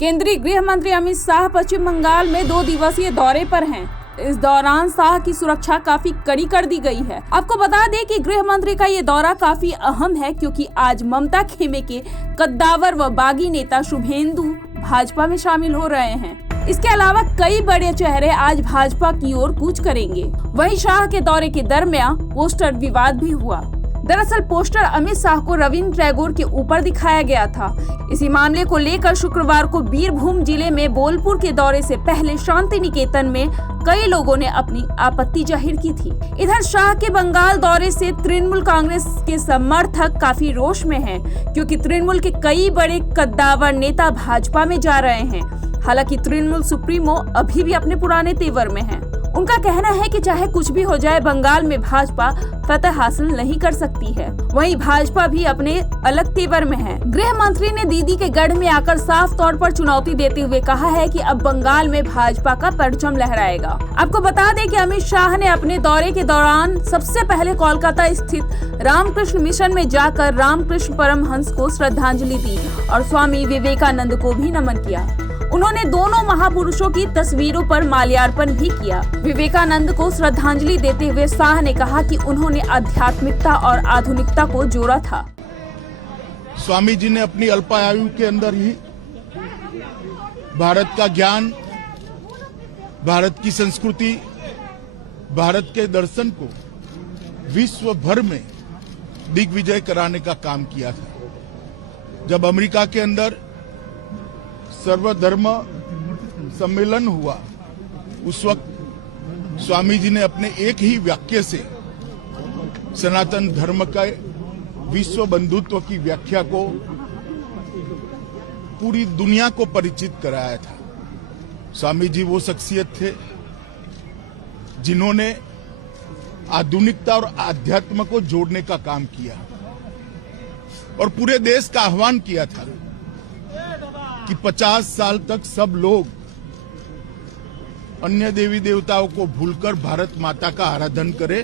केंद्रीय गृह मंत्री अमित शाह पश्चिम बंगाल में 2 दिवसीय दौरे पर हैं। इस दौरान शाह की सुरक्षा काफी कड़ी कर दी गई है। आपको बता दें कि गृह मंत्री का ये दौरा काफी अहम है, क्योंकि आज ममता खेमे के कद्दावर व बागी नेता शुभेंदु भाजपा में शामिल हो रहे हैं। इसके अलावा कई बड़े चेहरे आज भाजपा की ओर कूच करेंगे। वहीं शाह के दौरे के दरमियान पोस्टर विवाद भी हुआ। दरअसल पोस्टर अमित शाह को रविंद्र टैगोर के ऊपर दिखाया गया था। इसी मामले को लेकर शुक्रवार को बीरभूम जिले में बोलपुर के दौरे से पहले शांति निकेतन में कई लोगों ने अपनी आपत्ति जाहिर की थी। इधर शाह के बंगाल दौरे से तृणमूल कांग्रेस के समर्थक काफी रोष में हैं, क्योंकि तृणमूल के कई बड़े कद्दावर नेता भाजपा में जा रहे हैं। हालांकि तृणमूल सुप्रीमो अभी भी अपने पुराने तेवर में है। उनका कहना है कि चाहे कुछ भी हो जाए, बंगाल में भाजपा फतह हासिल नहीं कर सकती है। वहीं भाजपा भी अपने अलग तेवर में है। गृह मंत्री ने दीदी के गढ़ में आकर साफ तौर पर चुनौती देते हुए कहा है कि अब बंगाल में भाजपा का परचम लहराएगा। आपको बता दें कि अमित शाह ने अपने दौरे के दौरान सबसे पहले कोलकाता स्थित रामकृष्ण मिशन में जाकर रामकृष्ण परमहंस को श्रद्धांजलि दी और स्वामी विवेकानंद को भी नमन किया। उन्होंने दोनों महापुरुषों की तस्वीरों पर माल्यार्पण भी किया। विवेकानंद को श्रद्धांजलि देते हुए शाह ने कहा कि उन्होंने आध्यात्मिकता और आधुनिकता को जोड़ा था। स्वामी जी ने अपनी अल्पायु के अंदर ही भारत का ज्ञान, भारत की संस्कृति, भारत के दर्शन को विश्व भर में दिग्विजय कराने का काम किया था। जब अमेरिका के अंदर सर्वधर्म सम्मेलन हुआ, उस वक्त स्वामी जी ने अपने एक ही वाक्य से सनातन धर्म का विश्व बंधुत्व की व्याख्या को पूरी दुनिया को परिचित कराया था। स्वामी जी वो शख्सियत थे जिन्होंने आधुनिकता और आध्यात्म को जोड़ने का काम किया और पूरे देश का आह्वान किया था कि 50 साल तक सब लोग अन्य देवी देवताओं को भूलकर भारत माता का आराधन करें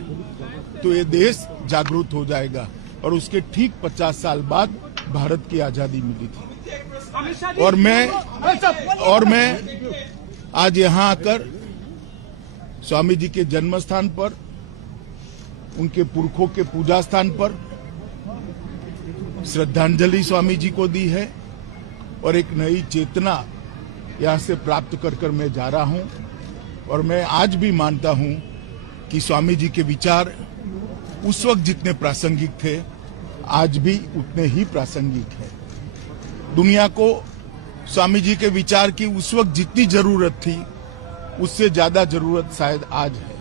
तो ये देश जागरूक हो जाएगा। और उसके ठीक 50 साल बाद भारत की आजादी मिली थी। और मैं आज यहां आकर स्वामी जी के जन्म स्थान पर, उनके पुरखों के पूजा स्थान पर श्रद्धांजलि स्वामी जी को दी है और एक नई चेतना यहां से प्राप्त कर मैं जा रहा हूं। और मैं आज भी मानता हूं कि स्वामी जी के विचार उस वक्त जितने प्रासंगिक थे, आज भी उतने ही प्रासंगिक है। दुनिया को स्वामी जी के विचार की उस वक्त जितनी जरूरत थी, उससे ज्यादा जरूरत शायद आज है।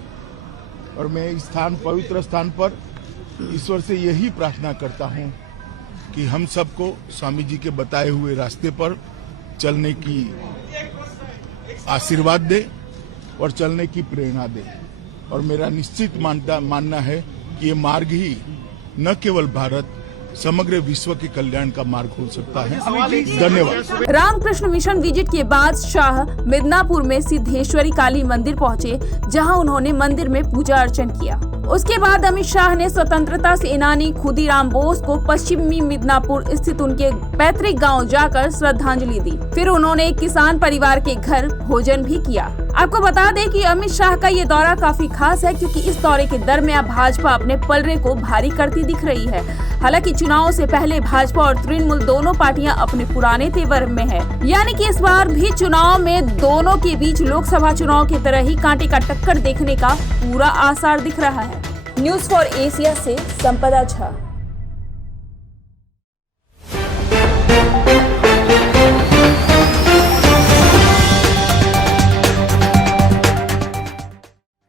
और मैं इस पवित्र स्थान पर ईश्वर से यही प्रार्थना करता हूं कि हम सबको स्वामी जी के बताए हुए रास्ते पर चलने की आशीर्वाद दे और चलने की प्रेरणा दे। और मेरा निश्चित मानना है कि ये मार्ग ही न केवल भारत, समग्र विश्व के कल्याण का मार्ग हो सकता है। धन्यवाद। रामकृष्ण मिशन विजिट के बाद शाह मिदनापुर में सिद्धेश्वरी काली मंदिर पहुंचे, जहां उन्होंने मंदिर में पूजा अर्चन किया। उसके बाद अमित शाह ने स्वतंत्रता सेनानी खुदीराम बोस को पश्चिमी मिदनापुर स्थित उनके पैतृक गांव जाकर श्रद्धांजलि दी। फिर उन्होंने एक किसान परिवार के घर भोजन भी किया। आपको बता दें कि अमित शाह का ये दौरा काफी खास है, क्योंकि इस दौरे के दरमियान भाजपा अपने पलड़े को भारी करती दिख रही है। हालांकि चुनाव से पहले भाजपा और तृणमूल दोनों पार्टियां अपने पुराने तेवर में है, यानी कि इस बार भी चुनाव में दोनों के बीच लोकसभा चुनाव की तरह ही कांटे का टक्कर देखने का पूरा आसार दिख रहा है। न्यूज़ फॉर एशिया से संपदा झा।